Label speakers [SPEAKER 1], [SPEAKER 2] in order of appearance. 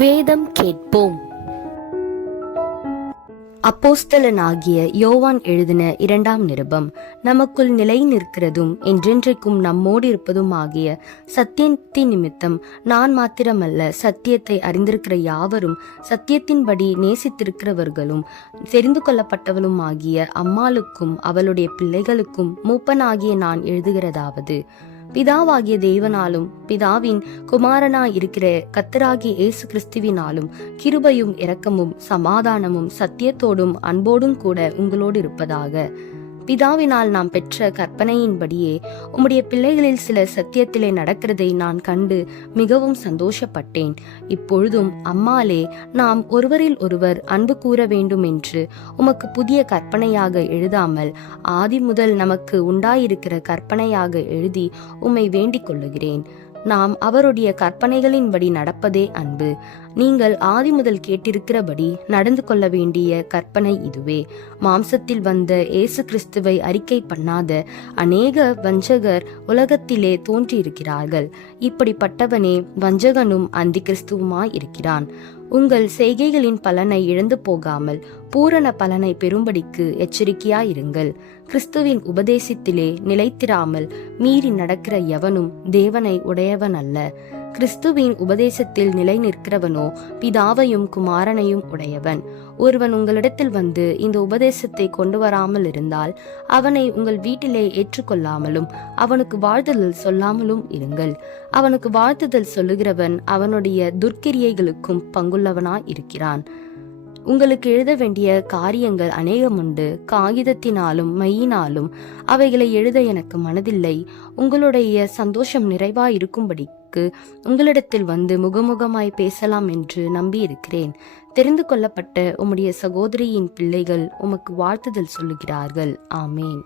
[SPEAKER 1] வேதம் கேட்போம் அப்போஸ்தலனாகிய யோவான் எழுதின இரண்டாம் நிருபம் நமக்குள் நிலை நிற்கிறதும் என்றென்றைக்கும் நம்மோடு இருப்பதும் ஆகிய சத்தியத்தின் நிமித்தம் நான் மாத்திரமல்ல சத்தியத்தை அறிந்திருக்கிற யாவரும் சத்தியத்தின்படி நேசித்திருக்கிறவர்களும் தெரிந்து கொள்ளப்பட்டவளும் ஆகிய அம்மாளுக்கும் அவளுடைய பிள்ளைகளுக்கும் மூப்பனாகிய நான் எழுதுகிறதாவது பிதாவாகிய தேவனாலும் பிதாவின் குமாரனா இருக்கிற கத்தராகி இயேசு கிறிஸ்துவினாலும் கிருபையும் இரக்கமும் சமாதானமும் சத்தியத்தோடும் அன்போடும் கூட உங்களோடு இருப்பதாக பிதாவினால் நாம் பெற்ற கற்பனையின்படியே உம்முடைய பிள்ளைகளில் சில சத்தியத்திலே நடக்கிறதை நான் கண்டு மிகவும் சந்தோஷப்பட்டேன் இப்பொழுதும் அம்மாலே நாம் ஒருவரில் ஒருவர் அன்பு கூற வேண்டும் என்று உமக்கு புதிய கற்பனையாக எழுதாமல் ஆதி முதல் நமக்கு உண்டாயிருக்கிற கற்பனையாக எழுதி உம்மை வேண்டிக் கொள்ளுகிறேன் நாம் அவருடைய கற்பனைகளின்படி நடப்பதே அன்பு நீங்கள் ஆதி முதல் கேட்டிருக்கிறபடி நடந்து கொள்ள வேண்டிய கற்பனை இதுவே மாம்சத்தில் வந்த இயேசு கிறிஸ்துவை அறிக்கை பண்ணாத அநேக வஞ்சகர் உலகத்திலே தோன்றியிருக்கிறார்கள் இப்படிப்பட்டவனே வஞ்சகனும் அந்தி கிறிஸ்துவுமாய் இருக்கிறான் உங்கள் செய்கைகளின் பலனை இழந்து போகாமல் பூரண பலனை பெறும்படிக்கு எச்சரிக்கையாயிருங்கள் கிறிஸ்துவின் உபதேசத்திலே நிலைத்திராமல் மீறி நடக்கிற எவனும் தேவனை உடையவன் அல்ல கிறிஸ்துவின் உபதேசத்தில் நிலை நிற்கிறவனோ பிதாவையும் குமாரனையும் உடையவன் ஒருவன் உங்களிடத்தில் வந்து இந்த உபதேசத்தை கொண்டு வராமல் இருந்தால் அவனை உங்கள் வீட்டிலே ஏற்றுக்கொள்ளாமலும் அவனுக்கு வாழ்த்துதல் சொல்லாமலும் இருங்கள் அவனுக்கு வாழ்த்துதல் சொல்லுகிறவன் அவனுடைய துர்க்கிரியைகளுக்கும் பங்குள்ளவனாய் இருக்கிறான் உங்களுக்கு எழுத வேண்டிய காரியங்கள் அநேகமுண்டு காகிதத்தினாலும் மையினாலும் அவைகளை எழுத எனக்கு மனதில்லை உங்களுடைய சந்தோஷம் நிறைவாயிருக்கும்படி அளவிற்கு உங்களிடத்தில் வந்து முகமுகமாய் பேசலாம் என்று நம்பியிருக்கிறேன் தெரிந்து கொள்ளப்பட்ட உம்முடைய சகோதரியின் பிள்ளைகள் உமக்கு வாழ்த்துதல் சொல்லுகிறார்கள் ஆமேன்